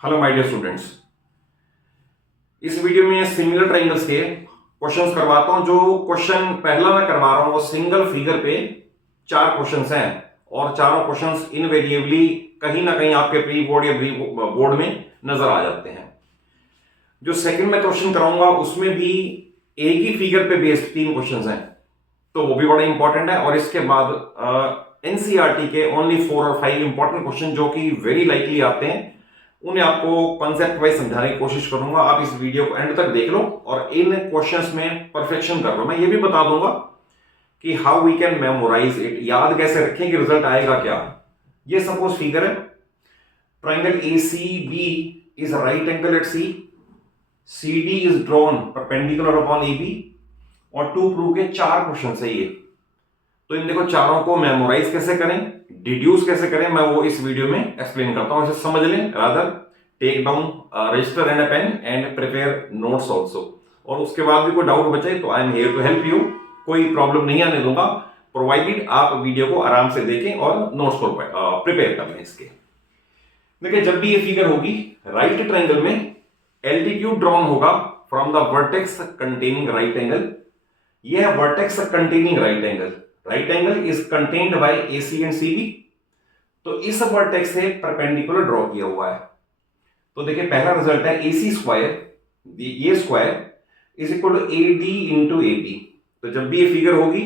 Hello my dear students. इस video में similar triangles के क्वेश्चंस करवाता हूं। जो क्वेश्चन पहला मैं करवा रहा हूं वो सिंगल फिगर पे 4 क्वेश्चंस हैं और चारों क्वेश्चंस इनवेरिएबली कहीं ना कहीं आपके प्री बोर्ड या प्री बोर्ड में नजर आ जाते हैं। जो सेकंड में क्वेश्चन कराऊंगा उसमें भी एक ही फिगर पे बेस्ड 3 क्वेश्चंस हैं, तो वो भी बड़ा इंपॉर्टेंट है। और इसके बाद एनसीईआरटी के ओनली 4 और 5 इंपॉर्टेंट क्वेश्चन जो कि वेरी लाइकली आते हैं, उन्हें आपको कॉन्सेप्ट वाइज समझाने की कोशिश करूंगा। आप इस वीडियो को एंड तक देख लो और इन क्वेश्चंस में परफेक्शन कर लो। मैं ये भी बता दूंगा कि how we can memorise it, याद कैसे रखें कि रिजल्ट आएगा क्या। ये सपोज फिगर है, triangle A C B is right angle at C, C D is drawn perpendicular upon A B, और टू प्रूव के 4 क्वेश्चन है ये। तो इन देखो चारों को मेमोराइज कैसे करें, डिड्यूस कैसे करें, मैं वो इस वीडियो में एक्सप्लेन करता हूं। इसे समझ लें, rather take down register and a pen and prepare notes also. और उसके बाद भी कोई डाउट बचे तो I am here to help you, कोई प्रॉब्लम नहीं आने दूंगा, प्रोवाइडेड आप वीडियो को आराम से देखें और नोट्स को प्रिपेयर कर लें इसके। देखिए, जब भी ये फिगर होगी राइट ट्रायंगल में एल्टीट्यूड ड्रॉन होगा from the vertex containing right angle. यह है vertex containing right angle. Right angle is contained by AC and CB। तो इस वर्टेक्स से परपेंडिकुलर ड्रॉ किया हुआ है। तो देखिए पहला रिजल्ट है AC स्क्वायर, ये square is equal to AD into AB। तो जब भी ये फिगर होगी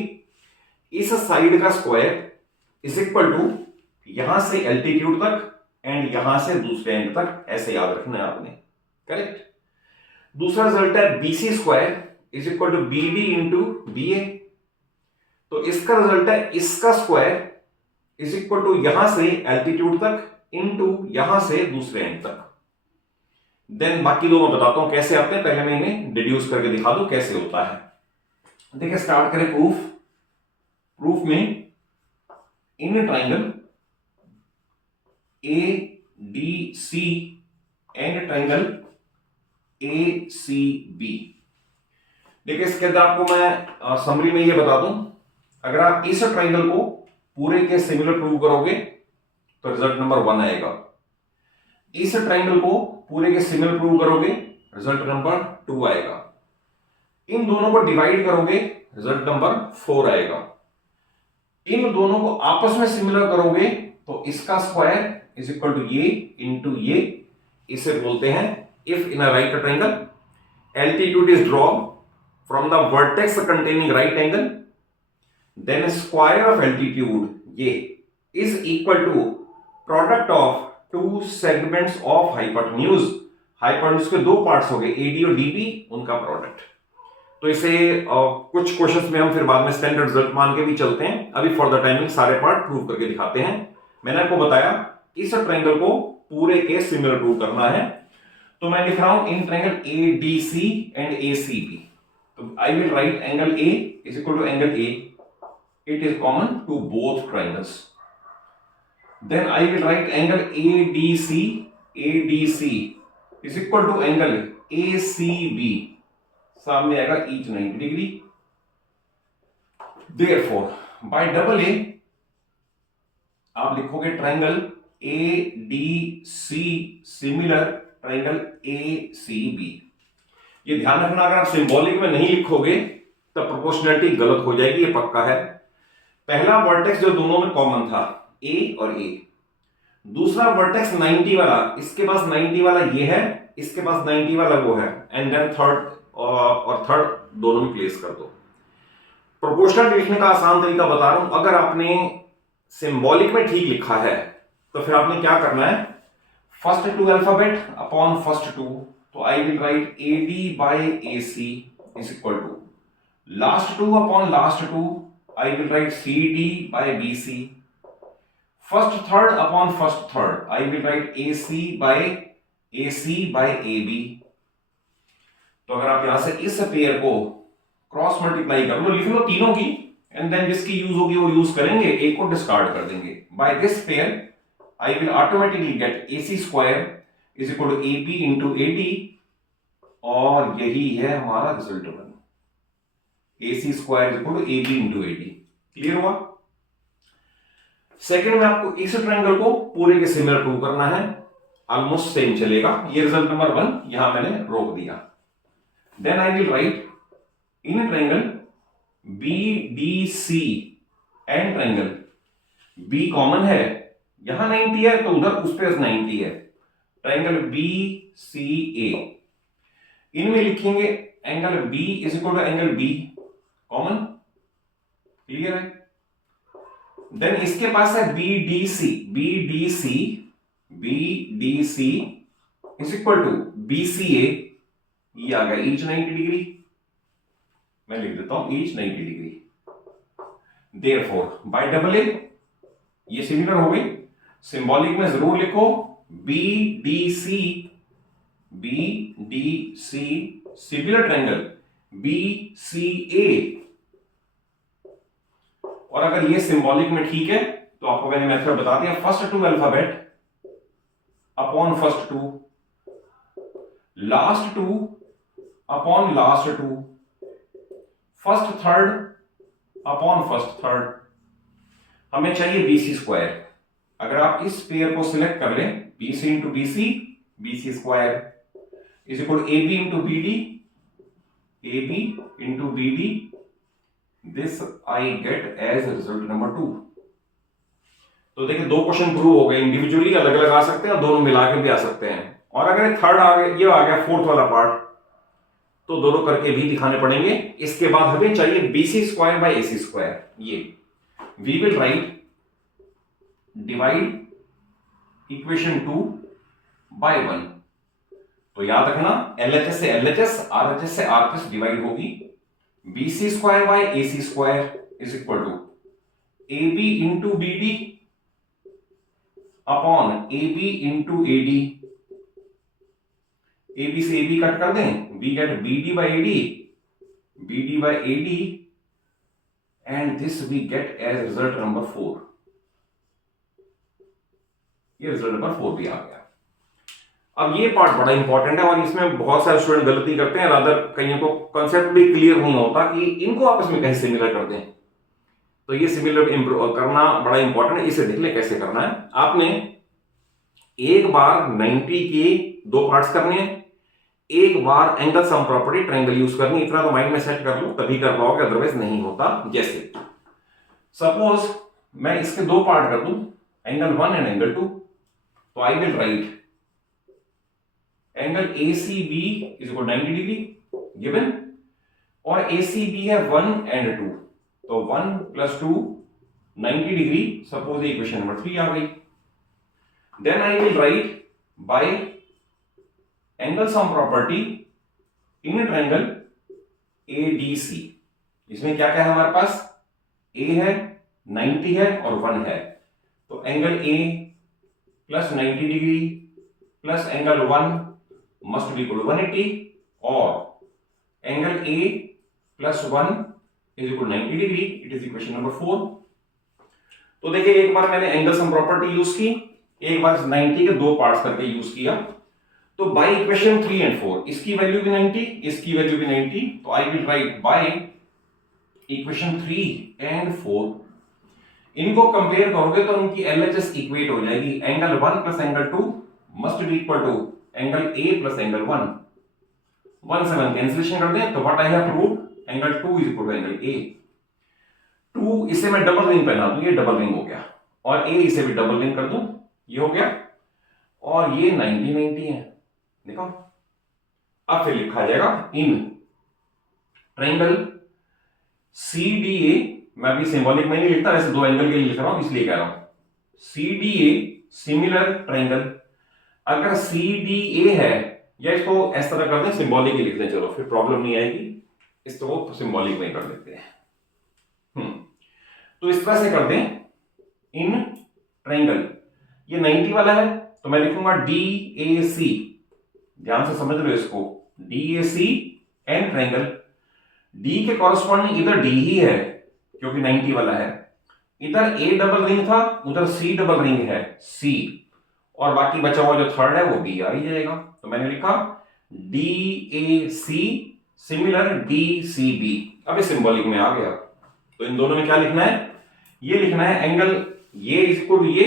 इस साइड का स्क्वायर इज इक्वल टू यहां से एल्टीट्यूड तक एंड यहां से दूसरे एंड तक, ऐसे याद रखना है आपने। करेक्ट। दूसरा रिजल्ट है BC square is equal to BD into BA। तो इसका रिजल्ट है इसका स्क्वायर इज इक्वल टू यहां से एल्टीट्यूड तक इनटू यहां से दूसरे एंड तक। देन बाकी दो मैं बताता हूं कैसे आते हैं, पहले मैं इन्हें डिड्यूस करके दिखा दूं कैसे होता है। देखिए स्टार्ट करें प्रूफ में in triangle ADC and triangle ACB। देखिए इसके अंदर आपको मैं समरी में ये बता दूं, अगर आप इस ट्राइंगल को पूरे के सिमिलर प्रूव करोगे तो रिजल्ट नंबर 1 आएगा। इस ट्राइंगल को पूरे के सिमिलर प्रूव करोगे रिजल्ट नंबर 2 आएगा। इन दोनों को डिवाइड करोगे रिजल्ट नंबर 4 आएगा। इन दोनों को आपस में सिमिलर करोगे तो इसका स्क्वायर इज इक्वल टू ये इंटू ये। इसे बोलते हैं if in a right triangle altitude is drawn from the vertex containing right angle, then square of altitude ये is equal to product of two segments of hypotenuse। Hypotenuse के 2 parts हो गए AD और DB, उनका product. तो इसे कुछ questions में हम फिर बाद में स्टैंडर्ड रिजल्ट मान के भी चलते हैं। अभी फॉर द टाइमिंग सारे पार्ट प्रूव करके दिखाते हैं। मैंने आपको बताया इस ट्रायंगल को पूरे के सिमिलर प्रूव करना है, तो मैं लिख रहा हूं in triangle ADC and ACB। तो I will write angle A is equal to angle A, it is common to both triangles। Then I will write angle ADC is equal to angle ACB, सामने आएगा each 90 degree. Therefore by double A आप लिखोगे triangle ADC similar triangle ACB। ये ध्यान रखना, अगर आप symbolic में नहीं लिखोगे तब प्रोपोर्शनैलिटी गलत हो जाएगी, ये पक्का है। पहला वर्टेक्स जो दोनों में कॉमन था A और A, दूसरा वर्टेक्स 90 वाला, इसके पास 90 वाला ये है, इसके पास 90 वाला वो है, एंड देन थर्ड और थर्ड दोनों में प्लेस कर दो। प्रोपोर्शनल लिखने का आसान तरीका बता रहा हूं, अगर आपने सिंबॉलिक में ठीक लिखा है तो फिर आपने क्या करना है, फर्स्ट 2 अल्फाबेट अपॉन फर्स्ट 2। तो I will write AD by AC is equal to last 2 upon last 2, I will write CD by BC। First third upon first third, I will write AC by AB। तो अगर आप यहां से इस pair को cross multiply कर लो, लिख लो तीनों की, एंड देन जिसकी यूज होगी वो यूज करेंगे, एक को डिस्कार्ड कर देंगे। By this pair I will automatically get AC square is equal to AB into AD, और यही है हमारा result one AC square is equal to AB into AD। Clear हुआ। सेकंड में आपको इस ट्रायंगल को पूरे के सिमिलर प्रूव करना है। ऑलमोस्ट सेम चलेगा। ये रिजल्ट नंबर 1 यहां मैंने रोक दिया। Then I will write in triangle BDC and triangle B common है, यहां 90 है तो उधर उस पे 90 है, ट्रायंगल BCA, इनमें लिखेंगे angle B is equal to angle B common, clear है। देन इसके पास है BDC is equal to BCA, ये आ गया ईच 90 डिग्री, मैं लिख देता हूं each 90 degree. Therefore by double ए ये सिमिलर हो गई, सिंबॉलिक में जरूर लिखो BDC सिमिलर ट्रायंगल BCA, और अगर ये सिंबॉलिक में ठीक है तो आपको मैंने मेथड बता दिया, first 2 alphabet upon first 2, last 2 upon last 2, first third upon first third. हमें चाहिए BC स्क्वायर, अगर आप इस पेयर को सिलेक्ट कर लें BC into BC square is equal AB into BD, this I get as result number 2। तो देखिए 2 क्वेश्चन प्रूव हो गए, इंडिविजुअली अलग अलग आ सकते हैं और दोनों मिला के भी आ सकते हैं। और अगर थर्ड आ गया, ये आ गया फोर्थ वाला पार्ट, तो दोनों करके भी दिखाने पड़ेंगे। इसके बाद हमें चाहिए BC square by AC square, ये we will write divide equation 2 by 1। तो याद रखना LHS से LHS, RHS से RHS डिवाइड होगी, BC square by AC square is equal to AB into BD upon AB into AD, AB से AB cut कर दें, we get BD by AD and this we get as result number 4। ये result number 4 भी आ गया। अब ये part बड़ा important है और इसमें बहुत सारे स्टूडेंट गलती करते हैं, रादर कईयों को कंसेप्ट भी क्लियर नहीं होता कि इनको आपस में कैसे सिमिलर कर दें। तो ये सिमिलर करना बड़ा इंपॉर्टेंट है, इसे देख ले कैसे करना है। आपने एक बार 90 के 2 पार्ट्स करने हैं, एक बार angle sum property triangle use करनी, इतना तो माइंड में सेट कर लो तभी कर पाओगे, अदरवाइज नहीं होता। जैसे सपोज मैं इसके 2 पार्ट कर दूं, एंगल 1 एंड एंगल 2, तो I will write angle ACB is equal 90 degree given, और ACB है 1 एंड 2, तो 1 plus 2 90 degree, suppose equation number 3 आ गई। Then I will write by angle sum property in triangle ADC, इसमें क्या क्या है हमारे पास, A है 90 है और 1 है, तो angle A plus 90 degree plus angle 1 must be equal to 180, और angle A plus 1 is equal 90 degree, it is equation number 4। तो देखिए एक बार मैंने एंगल सम प्रॉपर्टी यूज की, एक बार 90 के 2 पार्ट्स करके यूज किया, तो बाय इक्वेशन 3 एंड 4 इसकी वैल्यू भी 90, इसकी वैल्यू भी 90, तो I will write by equation 3 and 4, इनको कंपेयर करोगे तो उनकी LHS इक्वेट हो जाएगी, angle 1 plus angle 2 must be equal to angle A plus angle 1, 1 से 1 कैंसिलेशन कर दें, तो what I have proved, angle 2 is equal to angle A। 2 इसे मैं डबल रिंग पहना दूं, ये डबल रिंग हो गया, और A इसे भी डबल रिंग कर दूं, ये हो गया, और ये 90 90 है, देखो। अब फिर लिखा जाएगा इन ट्रायंगल CDA, मैं अभी सिंबॉलिक में नहीं लिखता, वैसे 2 एंगल के लिए लिख रहा हूं इसलिए कह रहा हूं, CDA सिमिलर ट्रायंगल, अगर CDA है, या इसको इस तरह कर दें, सिंबॉलिक ही लिख दें, चलो फिर प्रॉब्लम नहीं आएगी, इसको सिंबॉलिक में कर देते हैं। तो इस तरह से कर दें इन ट्रायंगल, ये 90 वाला है तो मैं लिखूंगा DAC, ध्यान से समझ लो इसको, DAC एंड ट्रायंगल, D के कॉरेस्पॉन्डिंग इधर D ही है क्योंकि 90 वाला है, इधर A डबल रिंग था, उधर C डबल रिंग है C, और बाकी बचा हुआ जो थर्ड है वो B आ ही जाएगा, तो मैंने लिखा DAC सिमिलर DCB। अब ये सिंबॉलिक में आ गया, तो इन दोनों में क्या लिखना है, ये लिखना है एंगल ये इज इक्वल टू ये,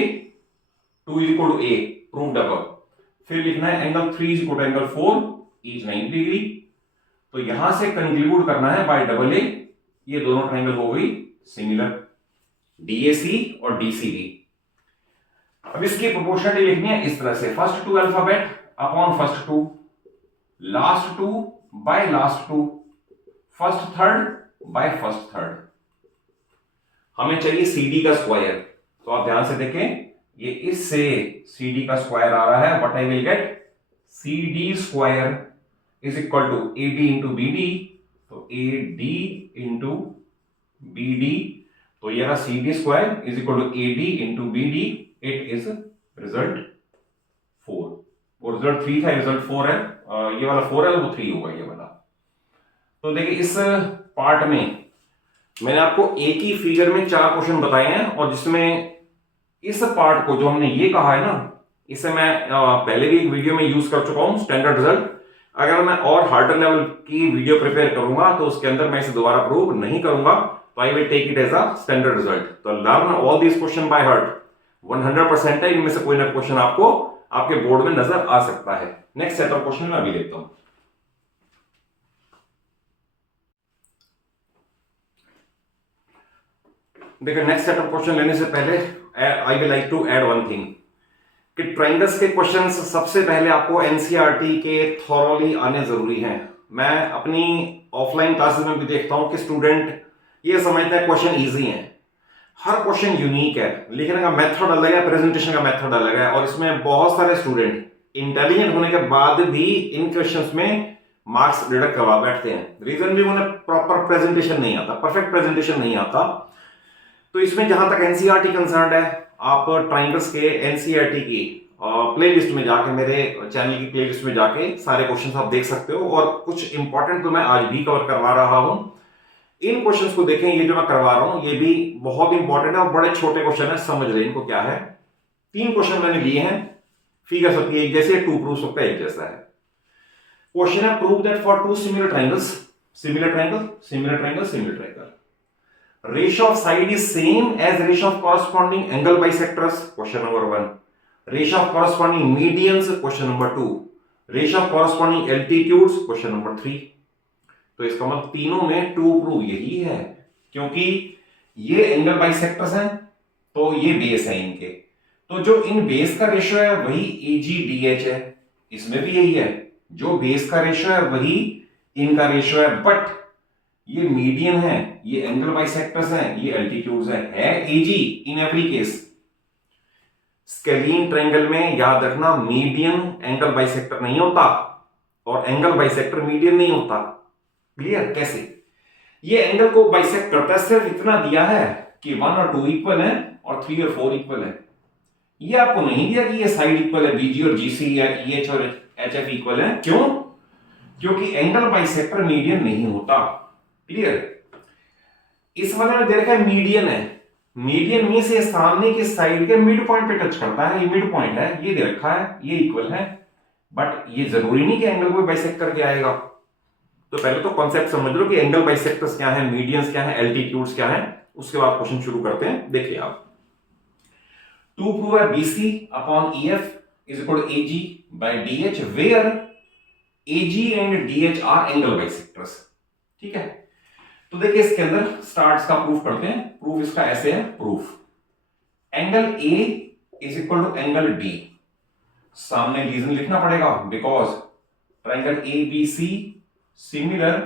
2 is equal to A proved अब, फिर लिखना है angle 3 is equal to angle 4 is 90 degree. तो यहां से कंक्लूड करना है बाय डबल ए, ये दोनों ट्रायंगल हो गई सिमिलर, डीएसी और डीसीबी। अब इसकी प्रोपोर्शनलिटी लिखनी है इस तरह से, first two alphabet upon first two, last two by last two, first third by first third. हमें चाहिए सीडी का स्क्वायर, तो आप ध्यान से देखें, ये इससे सीडी का स्क्वायर आ रहा है, what I will get, CD square is equal to AD into BD, तो एडी इंटू बीडी, तो ये रहा CD square is equal to AD into BD, it is result 4। वो रिजल्ट 3 था, रिजल्ट 4 है, ये वाला 4 है, वो 3 होगा ये वाला। तो देखिए इस पार्ट में मैंने आपको एक ही फिगर में 4 क्वेश्चन बताए हैं, और जिसमें इस पार्ट को जो हमने ये कहा है ना, इसे मैं पहले भी एक वीडियो में यूज कर चुका हूं, स्टैंडर्ड रिजल्ट। अगर मैं और हार्डर लेवल की वीडियो प्रिपेयर करूंगा तो उसके अंदर मैं इसे दोबारा प्रूव नहीं करूंगा, तो I will take it as a standard result. तो learn all these question by heart, 100% है, इनमें से कोई ना क्वेश्चन आपको आपके बोर्ड में नजर आ सकता है। नेक्स्ट सेट ऑफ क्वेश्चन मैं अभी देखता हूं। देखिए नेक्स्ट सेट ऑफ क्वेश्चन लेने से पहले I will like to add one thing, कि ट्रायंगल्स के क्वेश्चंस सबसे पहले आपको एनसीईआरटी के थॉरोली आने जरूरी हैं। मैं अपनी ऑफलाइन क्लासेस में भी देखता हूं कि स्टूडेंट ये समझते हैं क्वेश्चन इजी हैं। हर क्वेश्चन यूनिक है, लिखने का मेथड अलग है, प्रेजेंटेशन का मेथड अलग है, और इसमें बहुत सारे स्टूडेंट इंटेलिजेंट होने के बाद भी इन क्वेश्चंस में मार्क्स डिडक्ट करवा बैठते हैं। रीजन भी उन्हें प्रॉपर प्रेजेंटेशन नहीं आता, परफेक्ट प्रेजेंटेशन नहीं आता। तो इसमें जहां तक एनसीईआरटी कंसर्न है, आप ट्रायंगल्स के एनसीईआरटी की प्लेलिस्ट में जाके, मेरे चैनल की प्लेलिस्ट में जाके सारे क्वेश्चंस आप देख सकते हो, और कुछ इंपॉर्टेंट तो मैं आज भी कवर करवा रहा हूं। इन क्वेश्चंस को देखें, ये जो मैं करवा रहा हूं ये भी बहुत इंपॉर्टेंट है, और बड़े छोटे क्वेश्चन है, समझ रहे इनको क्या है। 3 क्वेश्चन मैंने लिए हैं, फिगर सबकी एक जैसे, 2 प्रूफ सबका एक जैसा है। क्वेश्चन है, prove that for 2 similar triangles, similar triangle, similar triangle, similar triangle, ratio of side is same as ratio of corresponding angle bisectors, question number 1, ratio of corresponding medians, question number 2, ratio of corresponding altitudes, question number 3। तो इसका मतलब तीनों में to prove यही है, क्योंकि ये angle bisectors हैं, तो ये बेस है इनके, तो जो इन बेस का रेशियो है वही AGDH है, इसमें भी यही है, जो बेस का रेशियो है वही इनका रेशियो है, बट ये मीडियन है, ये एंगल बाइसेक्टर्स हैं, ये एल्टीट्यूड्स है AG in every case. Scalene triangle में याद रखना, मीडियन एंगल बाइसेक्टर नहीं होता और एंगल बाइसेक्टर मीडियन नहीं होता। क्लियर? कैसे ये एंगल को बाइसेक्ट करता है, सिर्फ इतना दिया है कि 1 और 2 इक्वल है और 3 और 4 इक्वल है। ये आपको नहीं दिया कि ये साइड इक्वल है, बीजी और जीसी या EH और HF इक्वल है। क्यों? क्योंकि एंगल बाइसेक्टर मीडियन नहीं होता। क्लियर? इस वाले में दे रखा है मीडियन है, मीडियन मींस ये सामने की साइड के मिड पॉइंट पे टच करता है, ये मिड पॉइंट है, ये दे रखा है, ये इक्वल है, बट ये जरूरी नहीं कि एंगल को बाइसेक्ट करके आएगा। तो पहले तो कॉन्सेप्ट समझ लो कि एंगल बाइसेक्टर्स क्या है, मीडियंस क्या है, एल्टीट्यूड्स क्या है, उसके बाद क्वेश्चन शुरू करते हैं। देखिए आप, टू प्रूव है BC upon EF is equal to AG by DH where AG and DH are angle bisectors. ठीक है, तो देखिए इसके अंदर स्टार्ट्स का प्रूफ करते हैं। प्रूफ इसका ऐसे है, proof angle A is equal to angle D, सामने रीजन लिखना पड़ेगा, because triangle ABC similar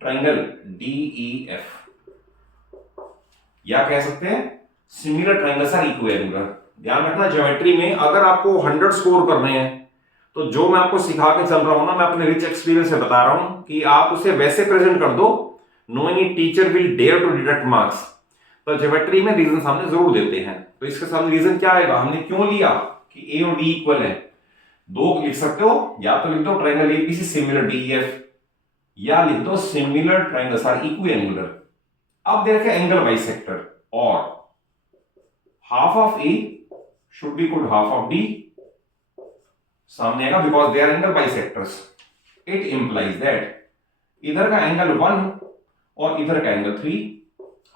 triangle DEF, या कह सकते हैं सिमिलर ट्रायंगल्स आर इक्विलेटरल। ध्यान रखना, ज्योमेट्री में अगर आपको 100 स्कोर करने हैं, तो जो मैं आपको सिखा के चल रहा हूं ना, मैं अपने रिच एक्सपीरियंस से बता रहा हूं कि आप उसे वैसे प्रेजेंट कर दो, no any teacher will dare to deduct marks. तो ज्योमेट्री में रीजन सामने जरूर देते हैं, तो इसके सामने रीजन क्या आएगा, हमने क्यों लिया कि A और D इक्वल है। 2 लिख सकते हो, या तो लिख दो ट्रायंगल ABC सिमिलर DEF, या लिख दो सिमिलर ट्रायंगल्स आर इक्विएंगुलर। अब देखिए एंगल बाइसेक्टर, और half of A should be equal to half of D सामने आएगा, because they are angle bisectors. It implies that इधर का एंगल 1 और इधर का एंगल 3,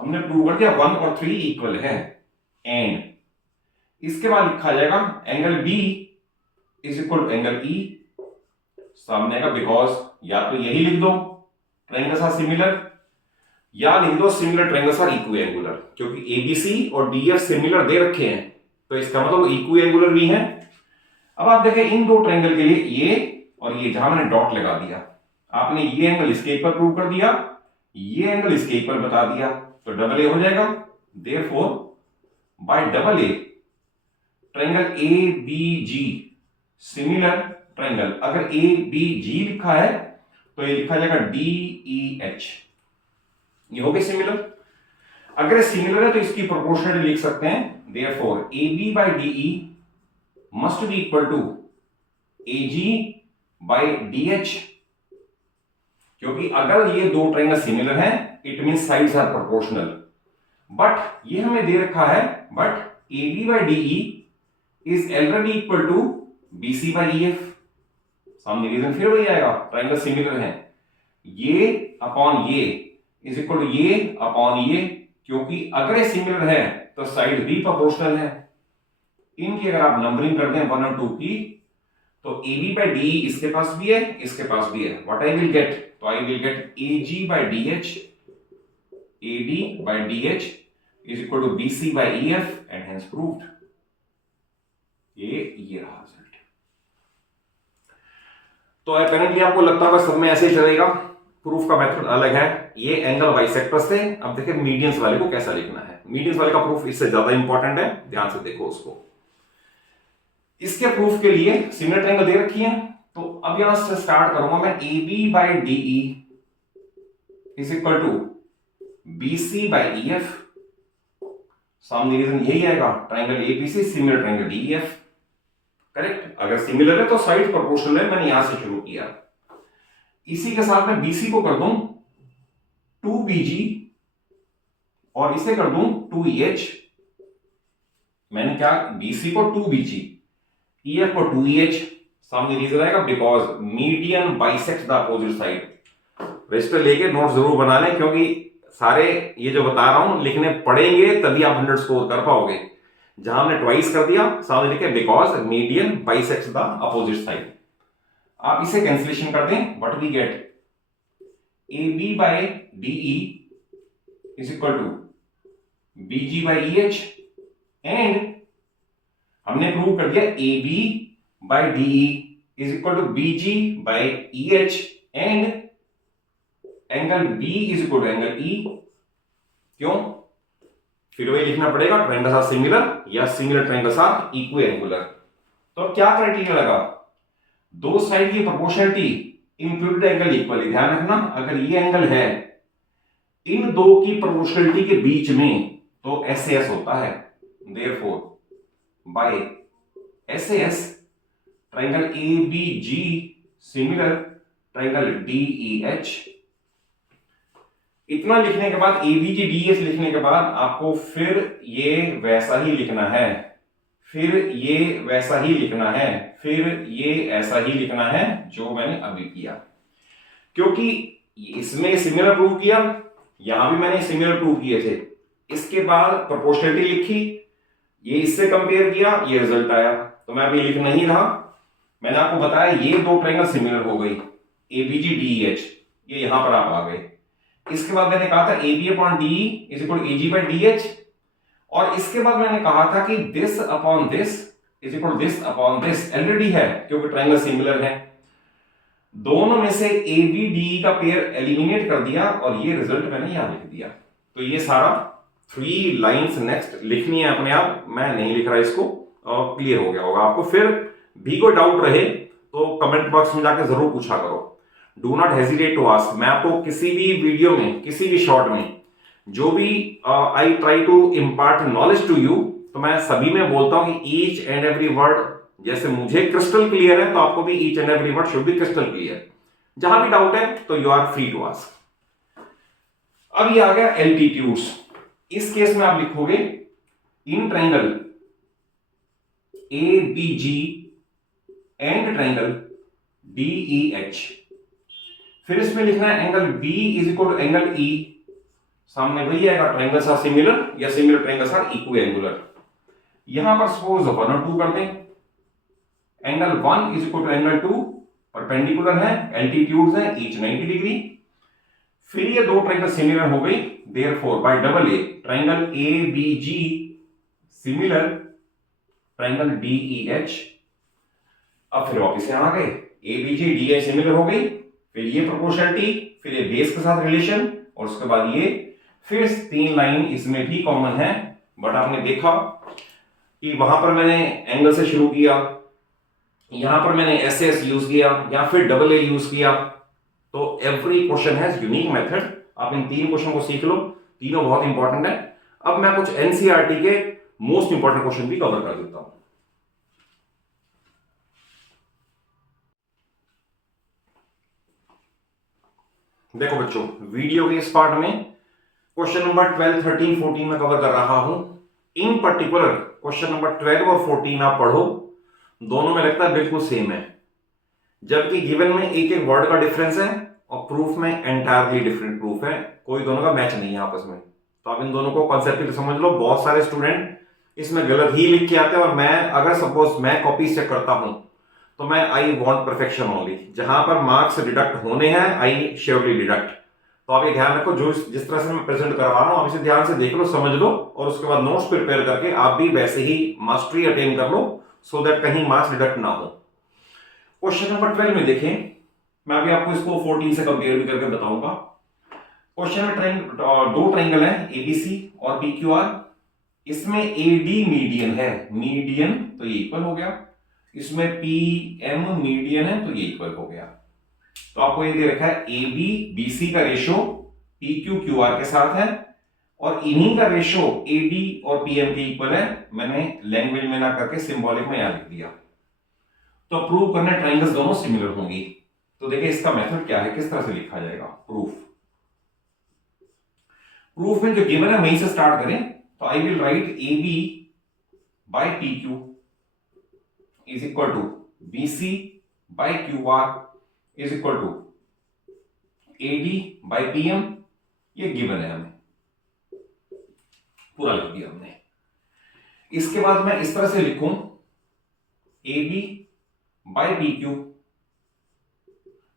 हमने प्रूव कर दिया 1 और 3 इक्वल है। एंड इसके बाद लिखा जाएगा angle B is equal to angle E, सामने आएगा बिकॉज या तो यही लिख दो ट्रायंगल्स आर सिमिलर, या लिख दो सिमिलर ट्रायंगल्स आर इक्विएंगुलर, क्योंकि एबीसी और डीएफ सिमिलर दे रखे हैं तो इसका मतलब इक्विएंगुलर भी है। अब आप देखें इन दो ट्रायंगल के लिए ये और ये, जहां मैंने डॉट लगा दिया, आपने ये एंगल इसके इक्वल प्रूव कर दिया, ये एंगल इसके इक्वल बता दिया, तो डबल ए हो जाएगा। Therefore by double A triangle A B G similar triangle, अगर ए बी जी लिखा है तो ये लिखा जाएगा डी ई एच, ये हो गए सिमिलर। अगर सिमिलर है तो इसकी प्रोपोर्शनलिटी लिख सकते हैं, therefore A B by D E must be equal to A G by D H, क्योंकि अगर ये दो ट्रायंगल सिमिलर हैं it mean sides are proportional, but ये हमें दे रखा है but A B by D E is already equal to B C by E F, सामने रीजन फिर हो जाएगा, ट्रायंगल सिमिलर है, ये अपॉन ये इज इक्वल टू ये अपॉन ये, क्योंकि अगर ये सिमिलर है तो साइड भी प्रोपोर्शनल है। इनकी अगर आप नंबरिंग करते हैं 1 और 2 की, तो ए बी बाय डी इसके पास भी है इसके पास भी है, व्हाट आई विल गेट, तो I will get A G by D H, A D by D H is equal to B C by E F and hence proved. ये रहा result. तो अपेरेंटली आपको लगता होगा सब में ऐसे ही चलेगा, प्रूफ का मेथड अलग है, ये एंगल बाइसेक्टर्स थे। अब देखिए मीडियंस वाले को कैसा लिखना है, मीडियंस वाले का प्रूफ इससे ज्यादा इंपॉर्टेंट है, ध्यान से देखो उसको। इसके प्रूफ के लिए सिमिलर ट्रायंगल दे रखी है, तो अब यहां से स्टार्ट करूंगा मैं, A B by D E is equal to B C by E F, सामने रीजन यही आएगा, triangle ABC similar triangle DEF, correct. अगर सिमिलर है तो साइड प्रोपोर्शनल है, मैंने यहां से शुरू किया। इसी के साथ मैं बीसी को कर दूं 2बीजी और इसे कर दूं 2EH, मैंने क्या, बीसी को 2बीजी, EF को 2EH, सामने रीजन आएगा because median bisects the opposite side. Register लेके नोट जरूर बना लें, क्योंकि सारे ये जो बता रहा हूं लिखने पड़ेंगे तभी आप 100 स्कोर कर पाओगे। जहां हमने ट्वाइस कर दिया सामने लिखे because median bisects the opposite side. आप इसे कैंसिलेशन कर दें, what we get, A B by D E is equal to B G by E H, and हमने प्रूव कर दिया A B by D E is equal to B G by E H, and angle B is equal to angle E. क्यों, फिर वही लिखना पड़ेगा, triangles are similar या similar triangles are equiangular. तो क्या क्राइटेरिया लगा, दो साइड की प्रोपोर्शनलिटी इंक्लूडेड एंगल इक्वली। ध्यान रखना, अगर ये एंगल है इन दो की प्रोपोर्शनलिटी के बीच में तो एसएस होता है, therefore by SS triangle ABG similar triangle DEH. इतना लिखने के बाद एबीजी डीएच लिखने के बाद आपको फिर ये वैसा ही लिखना है, फिर ये वैसा ही लिखना है, फिर ये ऐसा ही लिखना है जो मैंने अभी किया। क्योंकि इसमें सिमिलर प्रूव किया, यहां भी मैंने सिमिलर प्रूव किए थे, इसके बाद प्रोपोर्शनलिटी लिखी, ये इससे कंपेयर किया, ये रिजल्ट आया। तो मैं अभी लिख नहीं रहा, मैंने आपको बताया ये दो ट्रायंगल सिमिलर हो गई, एबीजी डीईएच, ये यहां पर आप आ गए। इसके बाद मैंने कहा था A B upon D is equal to A G by D H, और इसके बाद मैंने कहा था कि this upon this is equal to this upon this, already है क्योंकि ट्रायंगल सिमिलर है। दोनों में से ए बी डी का पेयर एलिमिनेट कर दिया और ये रिजल्ट मैंने यहां लिख दिया। तो ये सारा 3 लाइंस नेक्स्ट लिखनी है अपने आप, मैं नहीं लिख रहा इसको, और क्लियर हो गया होगा आपको। फिर भी कोई डाउट रहे तो कमेंट बॉक्स में जाकर जरूर पूछा करो, do not hesitate to ask. मैं आपको किसी भी वीडियो में, किसी भी शॉर्ट में, जो भी I try to impart knowledge to you, तो मैं सभी में बोलता हूं कि ईच एंड एवरी वर्ड जैसे मुझे क्रिस्टल क्लियर है तो आपको भी each and every word should be crystal clear. जहां भी डाउट है तो you are free to ask. अब ये आ गया एल्टीट्यूड्स। इस केस में आप लिखोगे in triangle A B G and triangle D E H, फिर इसमें लिखना है angle B is equal to angle E, सामने वही आएगा, ट्रायंगल्स आर सिमिलर या सिमिलर ट्रायंगल्स आर इक्विएंगुलर। यहां पर सपोज 1 और 2 कर दें, angle 1 is equal to angle 2, perpendicular है, एल्टीट्यूड्स हैं, ईच 90 डिग्री। फिर ये दो ट्रायंगल सिमिलर हो गई, therefore by double A triangle A B G similar triangle D E H. अब फिर वापस यहां आ गए, A B G D H similar हो गई, फिर ये प्रोपोर्शनलिटी, फिर ये बेस के साथ रिलेशन, और उसके बाद ये फिर 3 लाइन इसमें भी कॉमन है। बट आपने देखा कि वहां पर मैंने एंगल से शुरू किया, यहां पर मैंने एस एस यूज किया या फिर डबल ए यूज किया। तो every question has unique method. आप इन 3 क्वेश्चन को सीख लो, तीनों बहुत इंपॉर्टेंट है। अब मैं कुछ एनसीईआरटी के मोस्ट इंपॉर्टेंट क्वेश्चन भी कवर कर देता हूं। देखो बच्चों, वीडियो के इस पार्ट में क्वेश्चन नंबर 12, 13, 14 में कवर कर रहा हूं। इन पर्टिकुलर क्वेश्चन नंबर 12 और 14 आप पढ़ो, दोनों में लगता है बिल्कुल सेम है, जबकि गिवन में एक एक वर्ड का डिफरेंस है और प्रूफ में एंटायरली डिफरेंट प्रूफ है, कोई दोनों का मैच नहीं है आपस में। तो आप इन दोनों को कॉन्सेप्ट समझ लो। बहुत सारे स्टूडेंट इसमें गलत ही लिख के आते हैं, और मैं अगर सपोज मैं कॉपी चेक करता हूं तो मैं आई वॉन्ट परफेक्शन ओनली, जहां पर मार्क्स डिडक्ट होने हैं आई श्योरली डिडक्ट। तो आप ये ध्यान रखो, जो जिस तरह से मैं प्रेजेंट करवा रहा हूं आप इसे ध्यान से देख लो, समझ लो, और उसके बाद नोट्स प्रिपेयर करके आप भी वैसे ही मास्टरी अटेन कर लो, सो दैट कहीं मार्क्स डिडक्ट ना हो। क्वेश्चन नंबर 12 में देखें, मैं अभी आपको इसको 14 से कंपेयर भी करके बताऊंगा। क्वेश्चन में दो ट्रायंगल है एबीसी और पीक्यूआर, इसमें एडी मीडियन है, मीडियन तो ये इक्वल हो गया, इसमें पीएम मीडियन है तो ये इक्वल हो गया। तो आपको ये दे रखा है ए बी बी सी का ratio P Q Q R के साथ है, और इन्हीं का रेशो ए डी और पीएम के इक्वल है। मैंने लैंग्वेज में ना करके सिंबॉलिक में यहां लिख दिया। तो प्रूव करना ट्रायंगल्स दोनों सिमिलर होंगी। तो देखिए इसका मेथड क्या है, किस तरह से लिखा जाएगा प्रूफ। प्रूफ में जो गिवन है वहीं से स्टार्ट करें। तो I will write A B by P Q is equal to B C by Q R is equal to A D by P M. ये गिवन है, हमें पूरा लिख दिया हमने। इसके बाद मैं इस तरह से लिखूं A B by P Q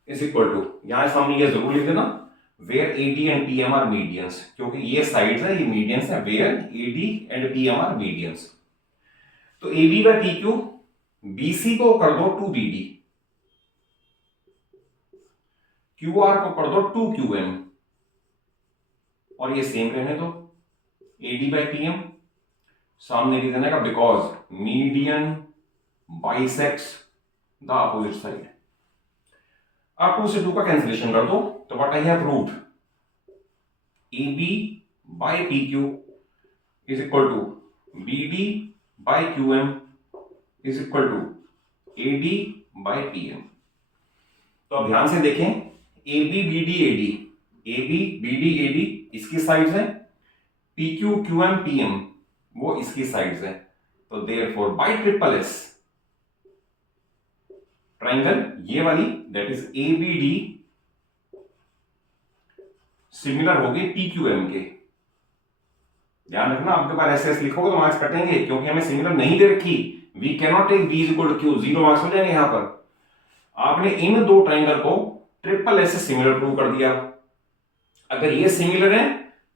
is equal to, यहां सामने ये जरूर लिख देना, where A D and P M are medians, क्योंकि ये साइड्स है, ये मीडियंस है, where A D and P M are medians. तो A B by P Q, B C को कर दो 2 बी डी, क्यू आर को कर दो 2 क्यू एम, और ये सेम रहने दो, A D by P M सामने लिख देने का, because median bisects the opposite side. अब 2 से 2 का कैंसिलेशन कर दो, तो what I have proved, A B by P Q is equal to B D by Q M is equal to A D by P M. तो अब ध्यान से देखें, A B B D A D, A B B D A D इसकी sides है, P Q Q M P M वो इसकी sides है। तो therefore by triple S triangle ये वाली that is A B D similar होगी P Q M के। ध्यान रखना, आपके पास एस एस लिखोगे तो मार्क्स कटेंगे, क्योंकि हमें सिमिलर नहीं दे रखी। We cannot take B is equal to Q, 0 marks हो जाएंगे यहां पर। आपने इन दो ट्रायंगल को ट्रिपल एस से सिमिलर प्रूव कर दिया। अगर ये सिमिलर है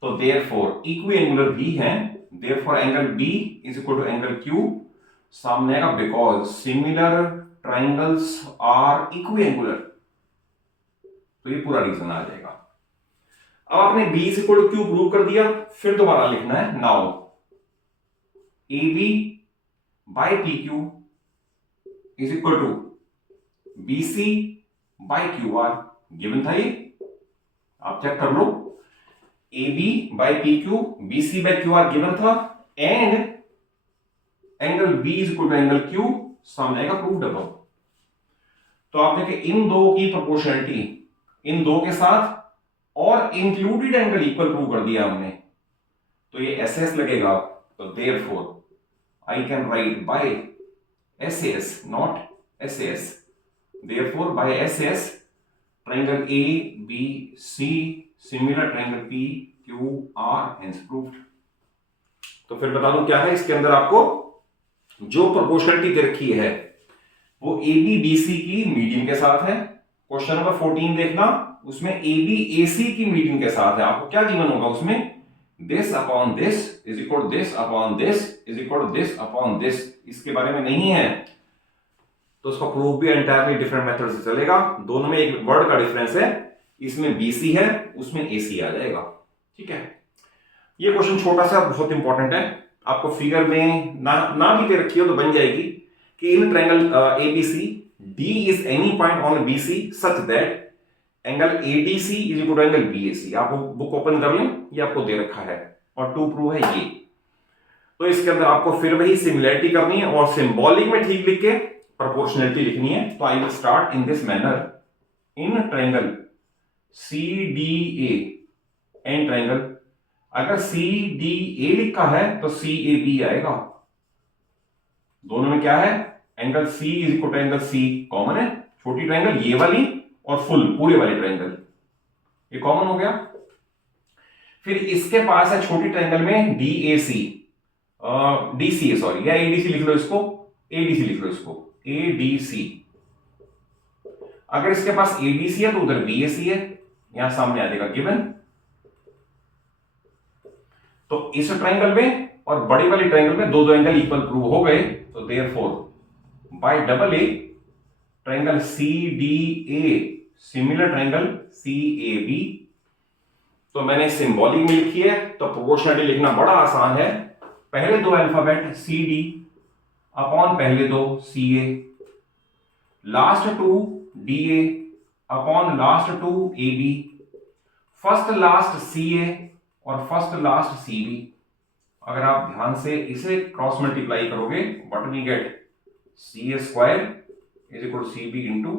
तो देयरफॉर इक्विएंगुलर भी है, therefore angle B is equal to angle Q सामने आएगा, because similar triangles are equiangular. तो ये पूरा रीजन आ जाएगा। अब आपने B is equal to Q prove कर दिया, फिर दोबारा लिखना है now A B by P Q is equal to B C by Q R. Given था ये, आप चेक कर लो, A B by P Q B C by Q R given था, and angle B is equal to angle Q सामने आएगा proof double. तो आप देखिए इन दो की प्रोपोर्शनलिटी इन दो के साथ और इंक्लूडेड एंगल इक्वल प्रूव कर दिया हमने, तो ये एस एस लगेगा। तो therefore I can write by S S not S S, therefore by S S triangle A B C similar triangle P Q R hence proved. तो फिर बता दूं क्या है इसके अंदर, आपको जो प्रोपोर्शनलिटी दे रखी है वो ए बी बी सी की मीडियन के साथ है। क्वेश्चन नंबर 14 देखना, उसमें ए बी ए सी की मीडियन के साथ है। आपको क्या गिवन होगा उसमें, this upon this is equal this upon this is equal this upon this. इसके बारे में नहीं है तो उसका प्रूफ भी एंटायरली डिफरेंट मेथड से चलेगा। दोनों में एक वर्ड का डिफरेंस है, इसमें बीसी है उसमें एसी आ जाएगा। ठीक है, ये क्वेश्चन छोटा सा बहुत इंपॉर्टेंट है। आपको फिगर में ना भी दे रखी हो तो बन जाएगी कि in triangle ABC D is any point on BC such that angle ADC is equal to angle BAC. आप बुक ओपन कर लें, ये आपको दे रखा है और टू प्रूव है ये। तो इसके अंदर आपको फिर वही सिमिलरिटी करनी है और सिंबॉलिक में ठीक लिख के प्रोपोर्शनलिटी लिखनी है। तो I will start in this manner in triangle C D N triangle. अगर सी डी ए लिखा है तो सी ए बी आएगा। दोनों में क्या है, angle C is equal to angle C common है, छोटी ट्रायंगल ये वाली और फुल पूरे वाली ट्रायंगल, ये कॉमन हो गया। फिर इसके पास है छोटी ट्रायंगल में D A C D C A sorry, या एडीसी लिख लो इसको, एडीसी लिख लो इसको, एडीसी। अगर इसके पास एडीसी है तो उधर बीएसी है, यहां सामने आ जाएगा गिवन। तो इस ट्रायंगल में और बड़ी वाली ट्रायंगल में दो एंगल इक्वल प्रूव हो गए। तो therefore by double A triangle C D A similar triangle C A B. तो मैंने सिंबॉलिक में लिखी है तो प्रोपोर्शनलिटी लिखना बड़ा आसान है। पहले दो अल्फाबेट सी डी अपॉन पहले दो C A, last two D A upon last two A B, first last C A और फर्स्ट लास्ट सी बी। अगर आप ध्यान से इसे क्रॉस मल्टीप्लाई करोगे what we get, C A square is equal to C B into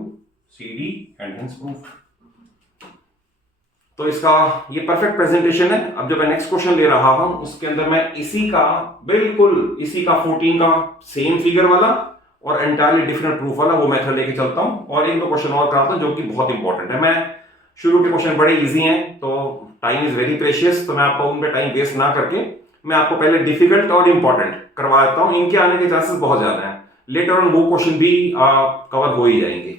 C D and hence proof. तो इसका ये परफेक्ट प्रेजेंटेशन है। अब जब मैं नेक्स्ट क्वेश्चन ले रहा हूं उसके अंदर मैं इसी का बिल्कुल इसी का 14 का सेम फिगर वाला और एंटायरली डिफरेंट प्रूफ वाला वो मेथड लेके चलता हूं और एक दो क्वेश्चन और कराता हूं जो कि बहुत इंपॉर्टेंट है। मैं शुरू के क्वेश्चन बड़े इजी हैं तो टाइम इज वेरी प्रेशियस, तो मैं आपको उन पे टाइम वेस्ट ना करके मैं आपको पहले डिफिकल्ट और इंपॉर्टेंट करवा देता हूं। इनके आने के चांसेस बहुत ज्यादा हैं, लेटर ऑन वो क्वेश्चन भी कवर हो ही जाएंगे।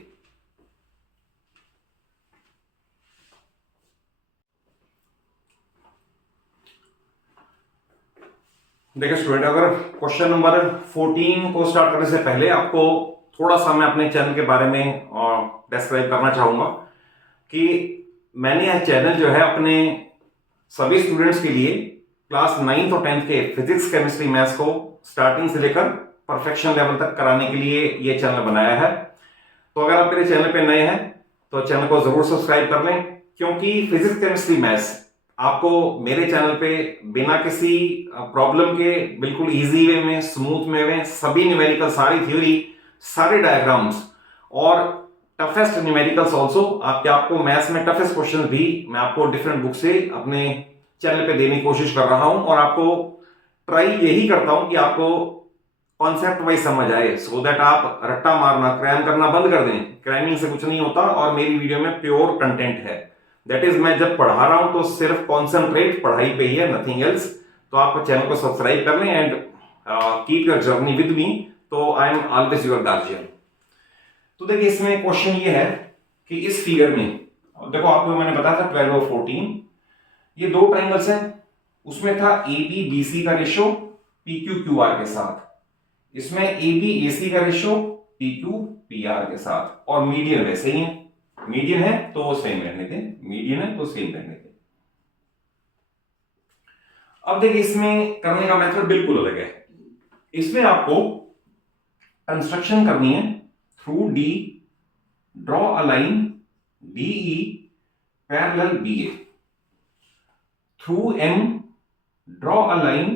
देखिए स्टूडेंट, अगर क्वेश्चन नंबर 14 को स्टार्ट करने से पहले आपको थोड़ा सा मैं अपने चैनल के बारे में डिस्क्राइब करना चाहूंगा कि मैंने यह चैनल जो है अपने सभी स्टूडेंट्स के लिए क्लास 9th और 10th के फिजिक्स केमिस्ट्री मैथ्स को स्टार्टिंग से लेकर परफेक्शन लेवल तक कराने के लिए ये चैनल बनाया है। तो अगर आप मेरे चैनल पे नए हैं तो चैनल को जरूर सब्सक्राइब कर लें, क्योंकि फिजिक्स केमिस्ट्री मैथ्स आपको मेरे चैनल पे बिना किसी प्रॉब्लम के बिल्कुल इजी वे में, स्मूथ में सभी न्यूमेरिकल, सारी थ्योरी, सारे डायग्राम्स और टफेस्ट न्यूमेरिकल्स ऑल्सो आपको मैथ्स में टफेस्ट क्वेश्चन भी मैं आपको डिफरेंट बुक से अपने चैनल पे देने की कोशिश कर रहा हूं और आपको ट्राई यही करता हूं कि आपको कॉन्सेप्ट वाइज समझ आए, सो दैट आप रट्टा मारना, क्रैम करना बंद कर दें। क्रैमिंग से कुछ नहीं होता और मेरी वीडियो में प्योर कंटेंट है। दैट इज मैं जब पढ़ा रहा हूं तो सिर्फ कॉन्सेंट्रेट पढ़ाई पे ही है, नथिंग एल्स। तो आप चैनल को सब्सक्राइब कर लें and keep your journey with me. तो I am always your guardian. तो देखिए इसमें क्वेश्चन ये है कि इस फिगर में देखो, आपको मैंने बताया था 12 और 14 ये दो ट्रायंगल्स हैं, उसमें था ए बी बी सी का ratio P Q Q R के साथ, इसमें ए बी ए सी का ratio P Q P R के साथ, और मीडियन वैसे ही है, मीडियन है तो वो सेम रहने दें, मीडियन है तो सेम रहने दें। अब देखिए इसमें करने का मेथड बिल्कुल अलग है। इसमें आपको कंस्ट्रक्शन करनी है through D draw a line D E parallel B A, through M draw a line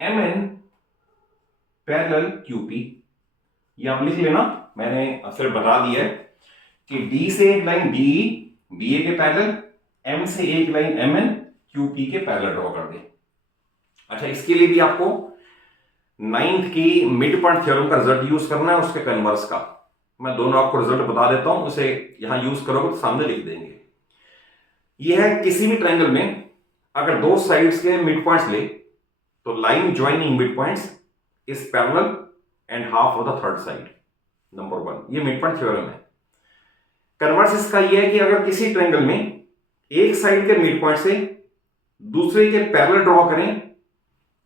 M N parallel Q P. ये आप लिख लेना, मैंने सिर्फ बता दिया है कि डी से एक लाइन डी बी ए के पैरेलल, एम से एक line M N Q P के पैरेलल ड्रॉ कर दे। अच्छा, इसके लिए भी आपको 9th की मिड पॉइंट थ्योरम का रिजल्ट यूज करना है, उसके कन्वर्स का। मैं दोनों आपको रिजल्ट बता देता हूं, उसे यहां यूज करोगे तो सामने लिख देंगे। यह है किसी भी ट्रायंगल में अगर दो साइड्स के मिड पॉइंट्स ले तो line joining mid points is parallel and half of the third side. Number 1, ये मिड पॉइंट थ्योरम है। कन्वर्स इसका ये है कि अगर किसी ट्रायंगल में एक साइड के मिड पॉइंट से दूसरे के पैरेलल ड्रॉ करें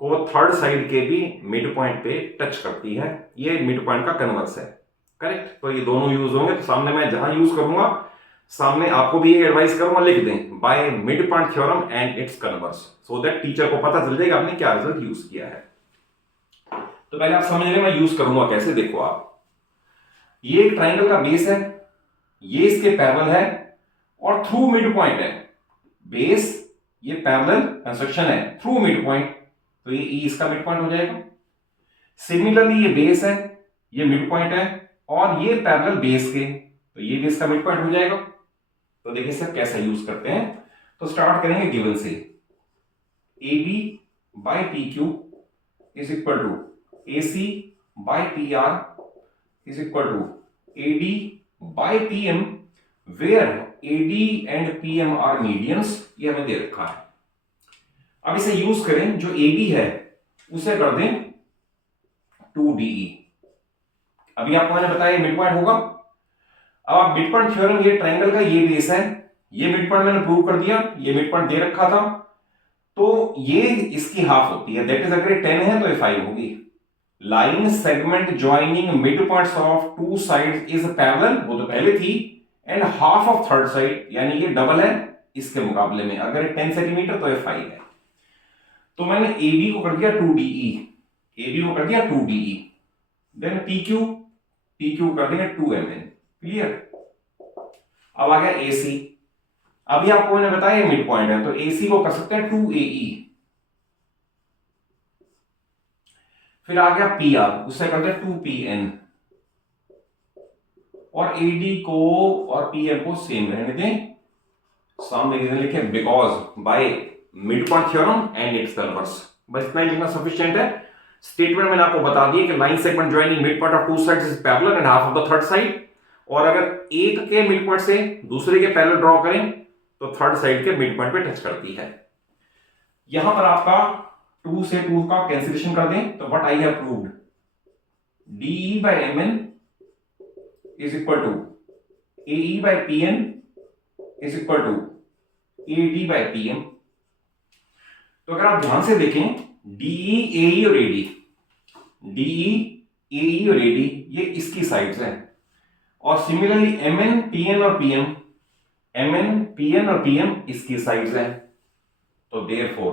तो वो थर्ड साइड के भी मिड पॉइंट पे टच करती है, ये मिड पॉइंट का कन्वर्स है। करेक्ट? तो ये दोनों यूज होंगे, तो सामने मैं जहां यूज करूंगा सामने आपको भी ये एडवाइस करूंगा, लिख दें by mid point theorem and it's converse, so that teacher को पता चल जाएगा आपने क्या रिजल्ट यूज किया है। तो पहले आप समझ लें मैं यूज करूंगा कैसे। देखो आप, ये एक ट्राइंगल का बेस है, ये इसके पैरेलल है और थ्रू मिड पॉइंट है। बेस ये पैरेलल कंस्ट्रक्शन है, थ्रू मिड पॉइंट, तो ये ई इसका मिड पॉइंट हो जाएगा। सिमिलरली ये बेस है, ये मिड पॉइंट है और ये पैरेलल बेस के, तो ये भी इसका मिड पॉइंट हो जाएगा। तो देखिए सर कैसा यूज करते हैं। तो स्टार्ट करेंगे गिवन से, A B by P Q is equal to A C by P R is equal to A D by P M, where A D and P M are medians, ये हमें दे रखा है। अब इसे use करें, जो ए बी है उसे कर दें 2DE। अभी आपको मैंने बताया मिड पॉइंट होगा। अब आप मिड पॉइंट थ्योरम, ये ट्रायंगल का ये बेस है, ये मिड पॉइंट मैंने प्रूव कर दिया, ये मिड पॉइंट दे रखा था, तो ये इसकी हाफ होती है, दैट इज अगर 10 है तो ये 5 होगी। Line segment joining mid points of two sides is parallel, वो तो पहले थी, and half of third side, यानी ये डबल है इसके मुकाबले में, अगर 10 सेंटीमीटर तो ये 5 है। तो मैंने ए बी को कर दिया 2DE, ए बी को कर दिया 2DE, देन पी क्यू कर देंगे 2MN। क्लियर? अब आ गया AC। अभी आपको मैंने बताया ये मिड पॉइंट है, तो AC को कर सकते हैं 2AE। फिर आ गया PR, उससे करते हैं 2PN, और AD को और PM को सेम रहने दें। सामने रीजन लिखे because by mid point theorem and it's converse, बस इतना ही लिखना सफिशिएंट है। स्टेटमेंट मैंने आपको बता दिया कि line segment joining mid point of two sides is parallel and half of the third side, और अगर एक के मिड पॉइंट से दूसरे के पैरेलल ड्रॉ करें तो थर्ड साइड के मिड पॉइंट पे टच करती है। यहां पर आपका 2 से 2 का कैंसिलेशन कर दें, तो what I have proved, DE by MN is equal to AE by PN is equal to AD by PM। तो अगर आप ध्यान से देखें, DE, AE और AD, DE, AE और AD ये इसकी साइड्स हैं, और सिमिलरली MN, PN और PM, MN, PN और PM इसकी साइड्स हैं। तो देयरफॉर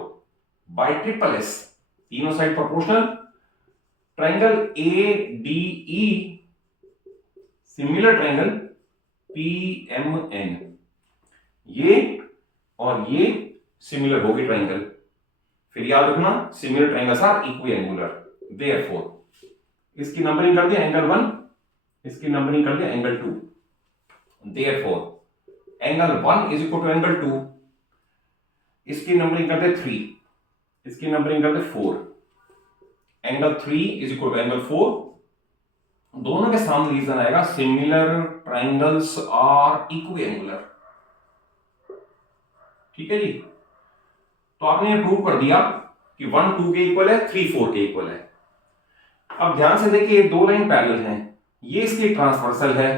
बाय ट्रिपल S, तीनों side proportional, triangle ADE similar triangle PMN, ये और ये सिमिलर होगी ट्रायंगल। फिर याद रखना similar triangles are equiangular, therefore इसकी नंबरिंग कर दिया एंगल 1, इसकी नंबरिंग कर दिया angle 2, therefore angle 1 is equal to angle 2, इसकी नंबरिंग कर दे 3, इसकी नंबरिंग कर दे 4, angle 3 is equal to angle 4। दोनों के सामने रीजन आएगा सिमिलर ट्रायंगल्स आर इक्विएंगुलर। ठीक है जी? तो आपने ये प्रूव कर दिया कि 1 2 के इक्वल है, 3 4 के इक्वल है। अब ध्यान से देखिए, ये दो लाइन पैरेलल हैं, ये इसकी ट्रांसवर्सल है,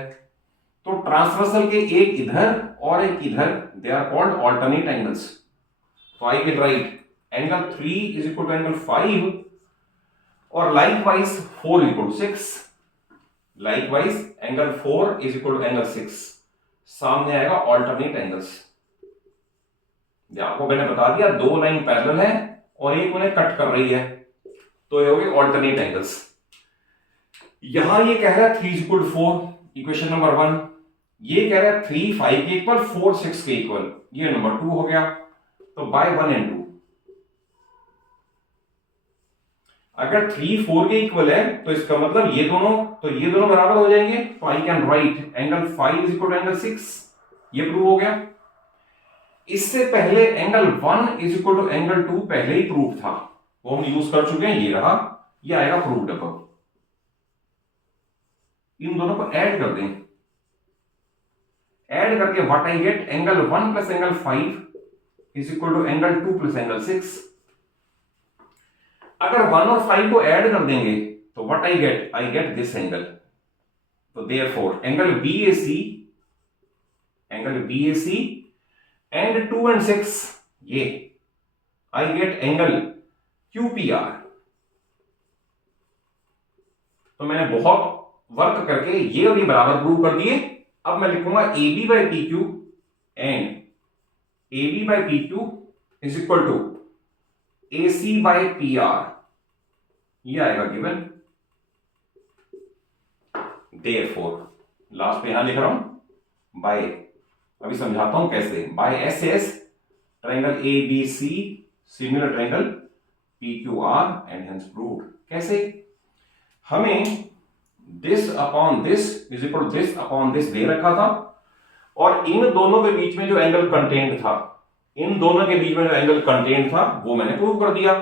तो ट्रांसवर्सल के एक इधर और एक इधर, they are called alternate angles. तो I will write angle 3 is equal to angle 5, और likewise 4 equal to 6, likewise angle 4 is equal to angle 6, सामने आएगा ऑल्टरनेट एंगल्स। आपको मैंने बता दिया दो लाइन पैरेलल है और एक उन्हें कट कर रही है, तो ये हो गए ऑल्टरनेट एंगल्स। यहां ये कह रहा है 3 इक्वल 4, इक्वेशन नंबर 1, ये कह रहा है 3 5 के इक्वल, 4 6 के इक्वल, ये नंबर 2 हो गया। तो बाय 1 एंड 2, अगर 3 4 के इक्वल है तो इसका मतलब ये दोनों बराबर हो जाएंगे, तो I can write angle 5 is equal to angle 6, ये प्रूव हो गया। इससे पहले angle 1 is equal to angle 2 पहले ही प्रूव था, वो हम यूज कर चुके हैं, ये रहा, ये आएगा प्रूव्ड अब। इन दोनों को ऐड कर दें, ऐड करके what I get, angle 1 plus angle 5 is equal to angle 2 plus angle 6। अगर 1 और 5 को ऐड कर देंगे तो what I get this angle, तो therefore angle BAC and 2 and 6 ये आई गेट एंगल QPR। तो मैंने बहुत वर्क करके ये और ये बराबर प्रूव कर दिए। अब मैं लिखूंगा AB/PQ and AB/PQ is equal to AC/PR, ये आएगा गिवन। देयरफॉर लास्ट पे यहां लिख रहा हूं बाय, अभी समझाता हूं कैसे, by SS triangle ABC similar triangle PQR and hence proved. कैसे? हमें this upon this is equal this upon this दे रखा था और इन दोनों के बीच में जो एंगल कंटेंट था, वो मैंने प्रूव कर दिया।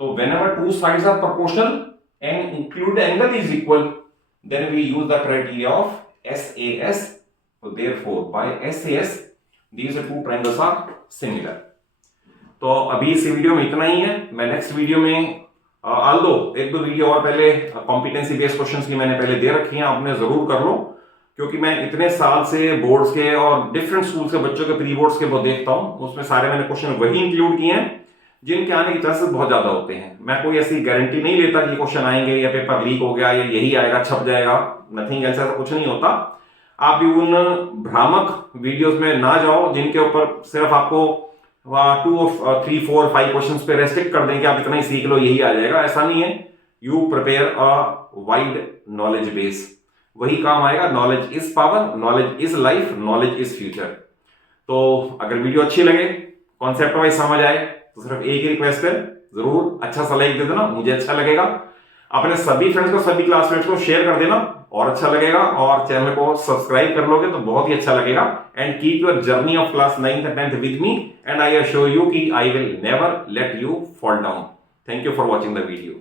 तो whenever two sides are proportional and include angle is equal, then we use the criteria of SAS। तो therefore by SAS these two triangles are similar। तो अभी इस वीडियो में इतना ही है। मैं नेक्स्ट वीडियो में आल्दो एक दो वीडियो और पहले कॉम्पिटेंसी बेस्ड क्वेश्चंस की मैंने पहले दे रखी हैं, आपने जरूर कर लो, क्योंकि मैं इतने साल से बोर्ड्स के और डिफरेंट स्कूल के बच्चों के प्री बोर्ड्स के वो देखता हूं, उसमें सारे मैंने क्वेश्चन वही इंक्लूड किए हैं जिनके आने के चांसेस बहुत ज्यादा होते हैं। मैं कोई ऐसी गारंटी नहीं लेता कि क्वेश्चन आएंगे या पेपर लीक हो गया या यही आएगा छप जाएगा, नथिंग एल्स, ऐसा कुछ नहीं होता। आप भी उन भ्रामक वीडियोस में ना जाओ जिनके ऊपर सिर्फ आपको 2 3 4 5 क्वेश्चंस पे रेस्ट्रिक्ट कर दें कि आप इतना ही सीख लो यही आ जाएगा, ऐसा नहीं है। You prepare a wide knowledge base, वही काम आएगा। Knowledge is power, knowledge is life, knowledge is future. तो अगर वीडियो अच्छी लगे, कॉन्सेप्ट वाइज समझ आए, तो सिर्फ एक ही रिक्वेस्ट है, जरूर अच्छा सा लाइक दे देना, मुझे अच्छा लगेगा। अपने सभी फ्रेंड्स को, सभी क्लासमेट्स को शेयर कर देना और अच्छा लगेगा, और चैनल को सब्सक्राइब कर लोगे तो बहुत ही अच्छा लगेगा। And keep your journey of class 9th and 10th with me, and I assure you कि I will never let you fall down. Thank you for watching the video.